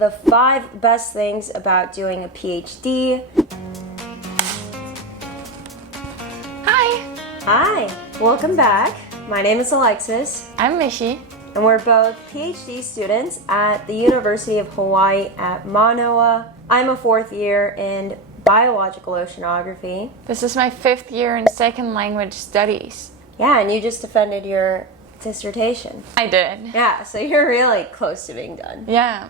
the 5 best things about doing a PhD. Hi! Hi, welcome back. My name is Alexus. I'm Michi. And we're both PhD students at the University of Hawai'i at Mānoa. I'm a 4th year in Biological Oceanography. This is my 5th year in second language studies. Yeah, and you just defended your dissertation. I did. Yeah, so you're really close to being done. Yeah.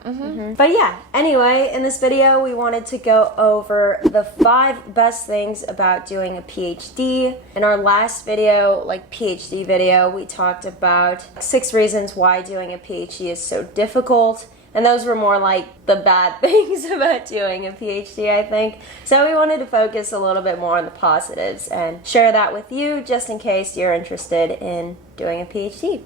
But yeah, anyway, in this video we wanted to go over the 5 best things about doing a PhD. In our last video, PhD video, we talked about 6 reasons why doing a PhD is so difficult. And those were more like the bad things about doing a PhD, I think. So we wanted to focus a little bit more on the positives and share that with you just in case you're interested in doing a PhD.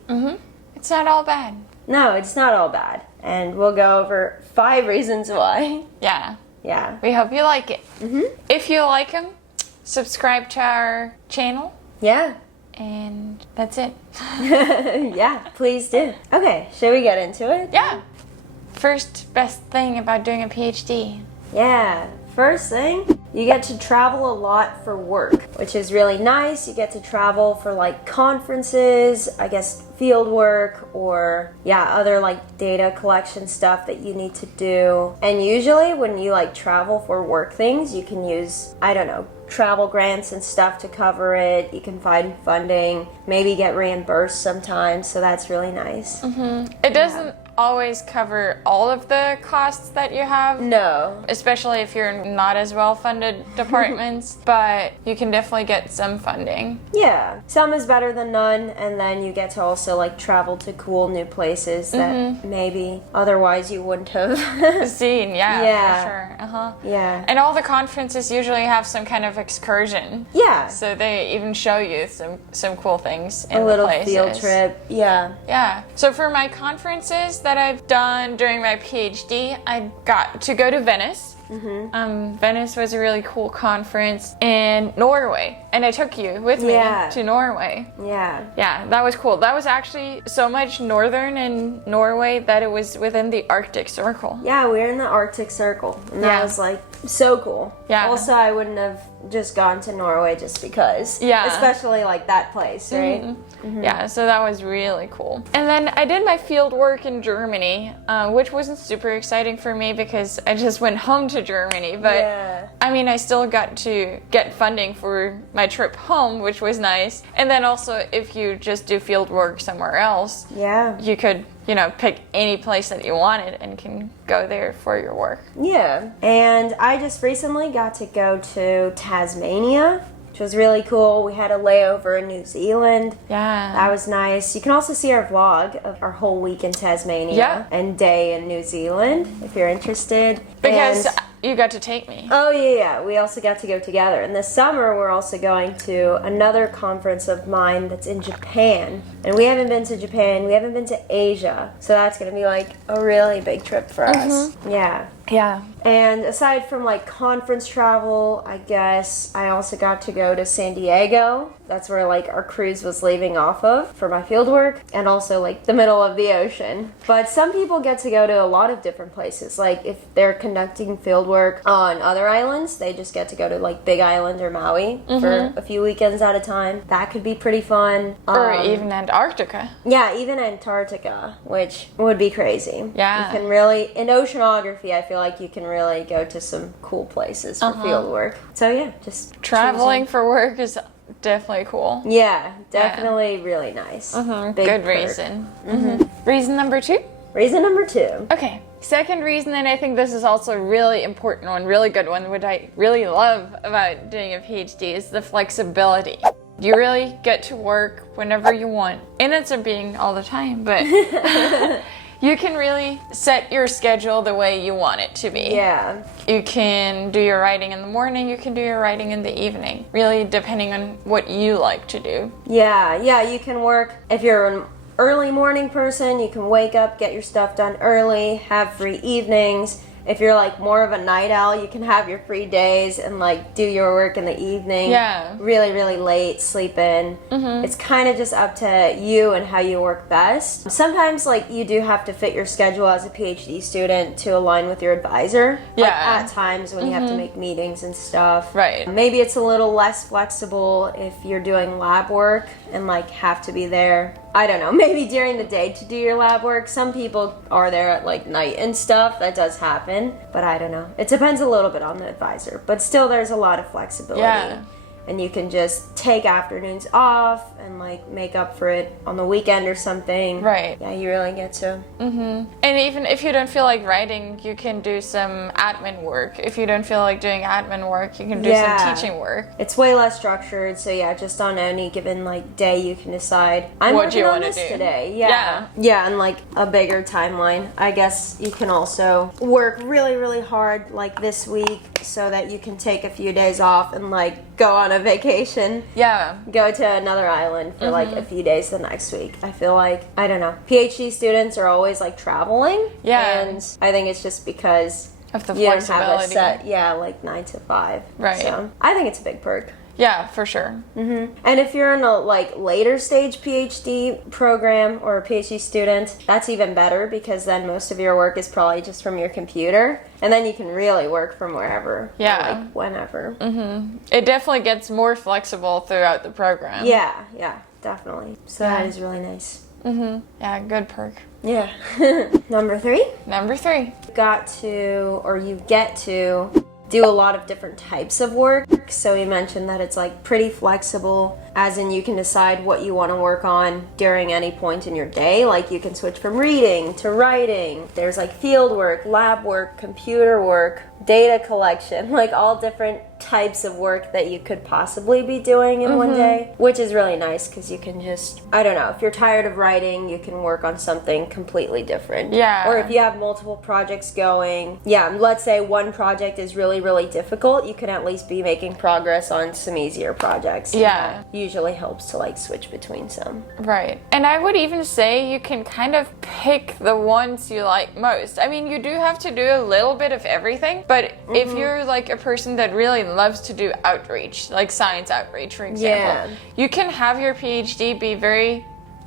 It's not all bad. No, it's not all bad. And we'll go over 5 reasons why. Yeah. Yeah. We hope you like it. If you like them, subscribe to our channel. Yeah. And that's it. Yeah, please do. Okay, should we get into it? Yeah. First best thing about doing a PhD. Yeah. First thing, you get to travel a lot for work, which is really nice. You get to travel for conferences, I guess field work, or other data collection stuff that you need to do. And usually when you travel for work things, you can use, travel grants and stuff to cover it. You can find funding, maybe get reimbursed sometimes, so that's really nice. It doesn't always cover all of the costs that you have. No. Especially if you're in not as well-funded departments, but you can definitely get some funding. Yeah. Some is better than none, and then you get to also travel to cool new places that maybe otherwise you wouldn't have seen. For sure. Yeah. And all the conferences usually have some kind of excursion. Yeah. So they even show you some cool things in a little the places. field trip. Yeah. Yeah. So for my conferences that I've done during my PhD, I got to go to Venice. Venice was a really cool conference in Norway, and I took you with me to Norway. Yeah. Yeah, that was cool. That was actually so much northern in Norway that it was within the Arctic Circle. Yeah, we were in the Arctic Circle, and that was so cool. Yeah. Also, I wouldn't have just gone to Norway just because. Yeah. Especially that place, right? Yeah, so that was really cool. And then I did my field work in Germany, which wasn't super exciting for me because I just went home to Germany. But I still got to get funding for my trip home, which was nice. And then also, if you just do field work somewhere else, you could pick any place that you wanted and can go there for your work. Yeah. And I just recently got to go to Tasmania, which was really cool. We had a layover in New Zealand. Yeah. That was nice. You can also see our vlog of our whole week in Tasmania and day in New Zealand if you're interested. Because you got to take me. Oh, yeah. We also got to go together. And this summer, we're also going to another conference of mine that's in Japan. And we haven't been to Japan. We haven't been to Asia. So that's going to be a really big trip for us. Yeah. Yeah. And aside from conference travel, I guess I also got to go to San Diego. That's where our cruise was leaving off of for my field work, and also the middle of the ocean. But some people get to go to a lot of different places. If they're conducting field work on other islands, they just get to go to Big Island or Maui for a few weekends at a time. That could be pretty fun. Or even Antarctica. Yeah, even Antarctica, which would be crazy. Yeah. You can really, in oceanography, I feel you can really go to some cool places for field work. So yeah, just traveling for work is definitely cool. Yeah, definitely really nice. Big Good perk. reason. Reason number 2? Reason number 2. Okay. Second reason, and I think this is also a really important one, really good one, what I really love about doing a PhD is the flexibility. You really get to work whenever you want. It ends up being all the time, but you can really set your schedule the way you want it to be. Yeah. You can do your writing in the morning, you can do your writing in the evening, really depending on what you like to do. Yeah, you can work, if you're an early morning person, you can wake up, get your stuff done early, have free evenings, if you're like more of a night owl, you can have your free days and like do your work in the evening. Yeah. Really, really late, sleep in. It's kind of just up to you and how you work best. Sometimes like you do have to fit your schedule as a PhD student to align with your advisor. Yeah. Like at times when you have to make meetings and stuff. Right. Maybe it's a little less flexible if you're doing lab work and like have to be there. I don't know, maybe during the day to do your lab work. Some people are there at like night and stuff. That does happen, but I don't know. It depends a little bit on the advisor, but still there's a lot of flexibility. Yeah. And you can just take afternoons off and like make up for it on the weekend or something. Right. Yeah, you really get to. And even if you don't feel like writing, you can do some admin work. If you don't feel like doing admin work, you can do some teaching work. It's way less structured, so yeah, just on any given like day you can decide, I'm What working you on wanna this do. today. Yeah. Yeah, and like a bigger timeline. I guess you can also work really, really hard like this week so that you can take a few days off and like go on a vacation. Yeah. Go to another island for like a few days the next week. I feel like, I don't know, PhD students are always like traveling. Yeah. And I think it's just because Of the you don't have a flexibility. set, like 9 to 5. Right. So I think it's a big perk. Yeah, for sure. And if you're in a like later stage PhD program or a PhD student, that's even better because then most of your work is probably just from your computer, and then you can really work from wherever. Yeah. Or, like whenever. It definitely gets more flexible throughout the program. Yeah, definitely. So that is really nice. Yeah, good perk. Yeah. Number 3. Number 3. You get to do a lot of different types of work. So we mentioned that it's like pretty flexible, as in you can decide what you want to work on during any point in your day. Like you can switch from reading to writing. There's like field work, lab work, computer work, data collection, like all different types of work that you could possibly be doing in one day, which is really nice because you can just, I don't know, if you're tired of writing, you can work on something completely different. Yeah. Or if you have multiple projects going, let's say one project is really, really difficult, you can at least be making progress on some easier projects. Yeah. That usually helps to like switch between some. Right. And I would even say you can kind of pick the ones you like most. I mean, you do have to do a little bit of everything, but if you're like a person that really loves to do outreach, like science outreach, for example, you can have your PhD be very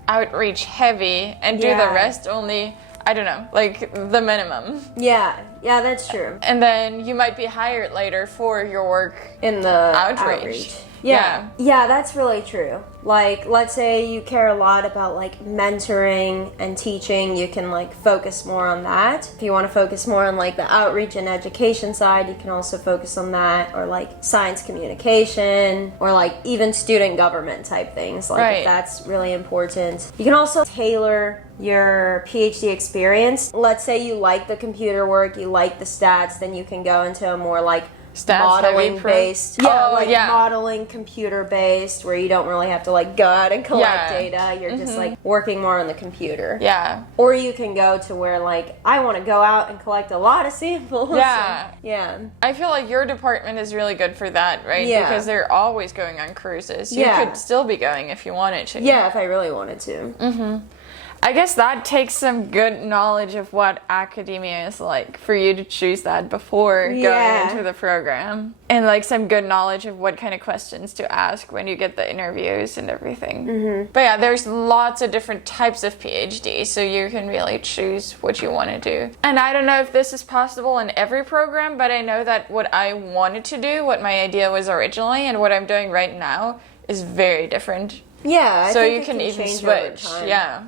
outreach heavy and do the rest only, I don't know, like the minimum. Yeah, that's true. And then you might be hired later for your work In the outreach. Yeah, that's really true. Like, let's say you care a lot about like mentoring and teaching, you can like focus more on that. If you want to focus more on like the outreach and education side, you can also focus on that, or like science communication, or like even student government type things. Like if that's really important. You can also tailor your PhD experience. Let's say you like the computer work, you like the stats, then you can go into a more like modeling based, modeling computer based, where you don't really have to like go out and collect data. You're just like working more on the computer. Yeah. Or you can go to where like I want to go out and collect a lot of samples. Yeah. Yeah. I feel like your department is really good for that, right? Yeah. Because they're always going on cruises. You could still be going if you wanted to. Yeah, if I really wanted to. I guess that takes some good knowledge of what academia is like for you to choose that before going into the program. And like some good knowledge of what kind of questions to ask when you get the interviews and everything. But yeah, there's lots of different types of PhD, so you can really choose what you want to do. And I don't know if this is possible in every program, but I know that what I wanted to do, what my idea was originally, and what I'm doing right now is very different. Yeah, I so think you it can even change switch. over time. Yeah.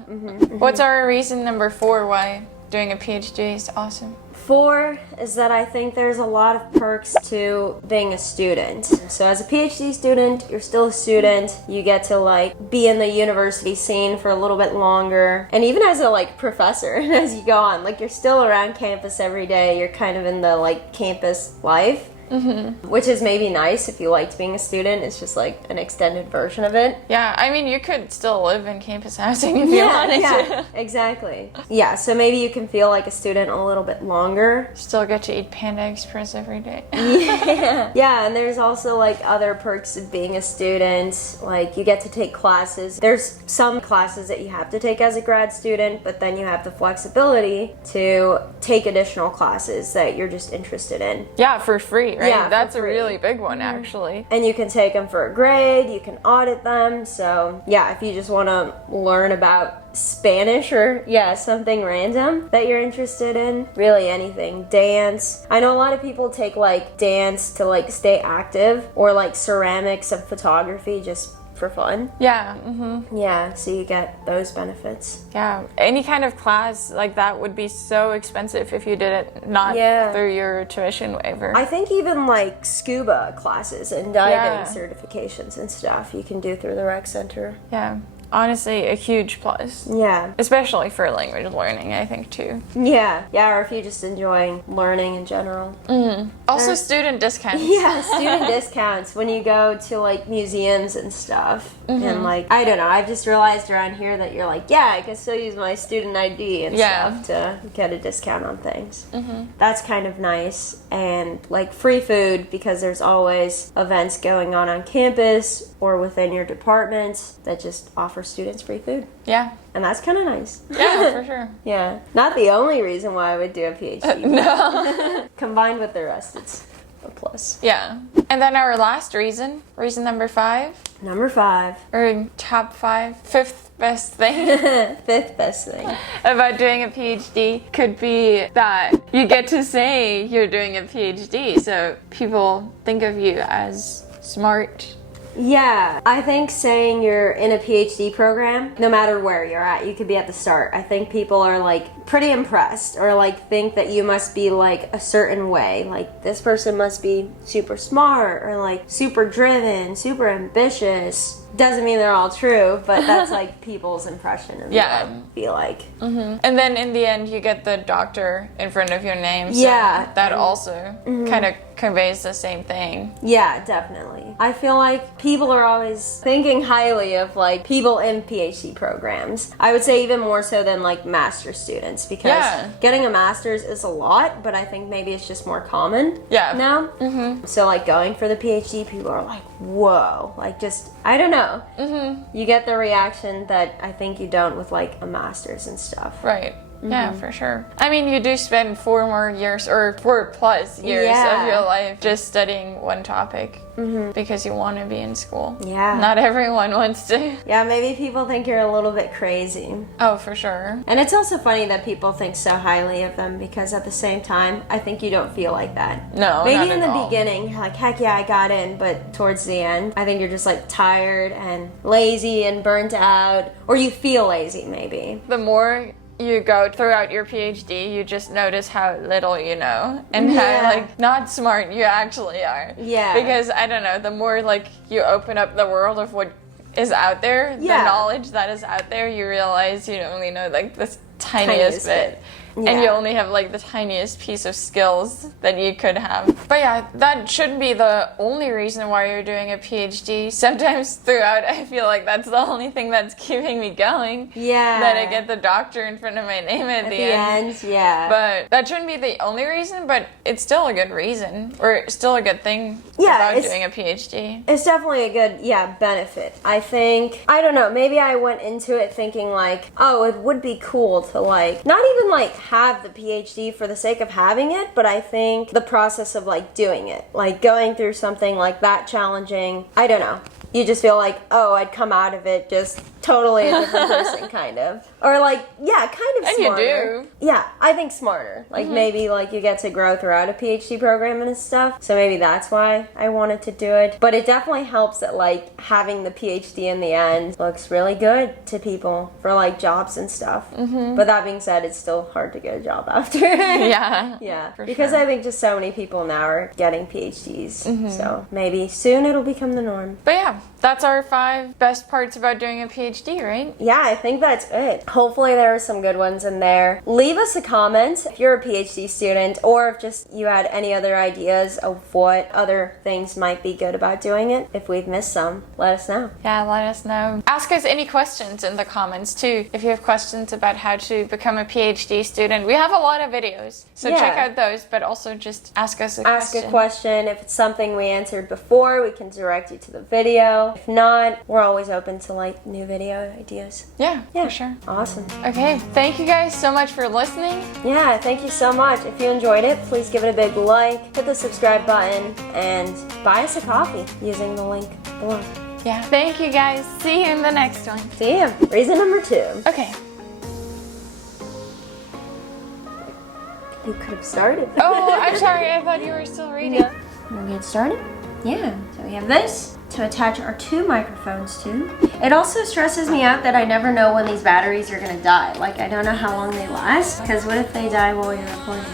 What's our reason number 4 why doing a PhD is awesome? 4 is that I think there's a lot of perks to being a student. So as a PhD student, you're still a student. You get to like be in the university scene for a little bit longer. And even as a like professor, as you go on, like you're still around campus every day. You're kind of in the like campus life. which is maybe nice if you liked being a student. It's just like an extended version of it. Yeah, I mean, you could still live in campus housing if you wanted to. Exactly. Yeah, so maybe you can feel like a student a little bit longer. Still get to eat Panda Express every day. Yeah, and there's also like other perks of being a student. Like you get to take classes. There's some classes that you have to take as a grad student, but then you have the flexibility to take additional classes that you're just interested in. Yeah, for free, right? Yeah, that's for free. a really big one, actually. And you can take them for a grade, you can audit them. So yeah, if you just want to learn about Spanish or something random that you're interested in, really anything, dance. I know a lot of people take like dance to like stay active, or like ceramics and photography just for fun. Yeah. Yeah, so you get those benefits. Yeah, any kind of class like that would be so expensive if you did it not through your tuition waiver. I think even like scuba classes and diving certifications and stuff you can do through the rec center. Yeah. Honestly, a huge plus. Yeah. Especially for language learning, I think, too. Yeah, or if you just enjoy learning in general. Also, student discounts. Yeah, student discounts when you go to like museums and stuff. And like, I don't know, I've just realized around here that you're like, yeah, I can still use my student ID and stuff to get a discount on things. That's kind of nice. And like free food, because there's always events going on campus or within your department that just offer students free food. Yeah. And that's kind of nice. Yeah, for sure. Yeah. Not the only reason why I would do a PhD. No. Combined with the rest, it's a plus. Yeah. And then our last reason number 5. Number 5. Or top 5. Fifth best thing. Fifth best thing about doing a PhD could be that you get to say you're doing a PhD, so people think of you as smart. Yeah, I think saying you're in a PhD program, no matter where you're at, you could be at the start. I think people are like pretty impressed, or like think that you must be like a certain way. Like this person must be super smart, or like super driven, super ambitious. Doesn't mean they're all true, but that's like people's impression of you, I feel like. And then in the end, you get the doctor in front of your name. So that also kind of conveys the same thing. Yeah, definitely. I feel like people are always thinking highly of like people in PhD programs. I would say even more so than like master's students, because getting a master's is a lot, but I think maybe it's just more common now. So like going for the PhD, people are like, whoa, like just, I don't know. You get the reaction that I think you don't with like a master's and stuff. Right. Yeah, for sure. I mean, you do spend 4 more years, or 4+ years of your life just studying one topic because you want to be in school. Yeah. Not everyone wants to. Yeah, maybe people think you're a little bit crazy. Oh, for sure. And it's also funny that people think so highly of them, because at the same time, I think you don't feel like that. No, maybe not in at the all. beginning, you're like, heck yeah, I got in, but towards the end, I think you're just like tired and lazy and burnt out, or you feel lazy maybe. The more you go throughout your PhD, you just notice how little you know, and how like not smart you actually are. Yeah. Because I don't know, the more like you open up the world of what is out there, the knowledge that is out there, you realize you only know like this tiniest bit. And you only have like the tiniest piece of skills that you could have. But yeah, that shouldn't be the only reason why you're doing a PhD. Sometimes throughout, I feel like that's the only thing that's keeping me going. Yeah. That I get the doctor in front of my name at the end. Yeah. But that shouldn't be the only reason, but it's still a good reason, or still a good thing about doing a PhD. It's definitely a good, benefit. I think, I don't know, maybe I went into it thinking like, oh, it would be cool to like, not even like have the PhD for the sake of having it, but I think the process of like doing it, like going through something like that challenging, I don't know. You just feel like, oh, I'd come out of it just totally a different person, kind of. Or like, kind of and smarter. You do. Yeah, I think smarter. Like maybe like you get to grow throughout a PhD program and stuff. So maybe that's why I wanted to do it. But it definitely helps that like having the PhD in the end looks really good to people for like jobs and stuff. But that being said, it's still hard to get a job after. Yeah. Because I think just so many people now are getting PhDs. So maybe soon it'll become the norm. But yeah, that's our 5 best parts about doing a PhD, right? Yeah, I think that's it. Hopefully there are some good ones in there. Leave us a comment if you're a PhD student, or if just you had any other ideas of what other things might be good about doing it. If we've missed some, let us know. Yeah, let us know. Ask us any questions in the comments too. If you have questions about how to become a PhD student, we have a lot of videos, so check out those, but also just ask us a question. Ask a question. If it's something we answered before, we can direct you to the video. If not, we're always open to like new video ideas. Yeah, for sure. Awesome. Okay, thank you guys so much for listening. Yeah, thank you so much. If you enjoyed it, please give it a big like, hit the subscribe button, and buy us a coffee using the link below. Yeah, thank you guys. See you in the next one. See you. Reason number 2. Okay. You could have started. Oh, I'm sorry. I thought you were still reading. We'll get started? Yeah. So we have this to attach our 2 microphones to. It also stresses me out that I never know when these batteries are going to die. Like, I don't know how long they last, because what if they die while you're recording?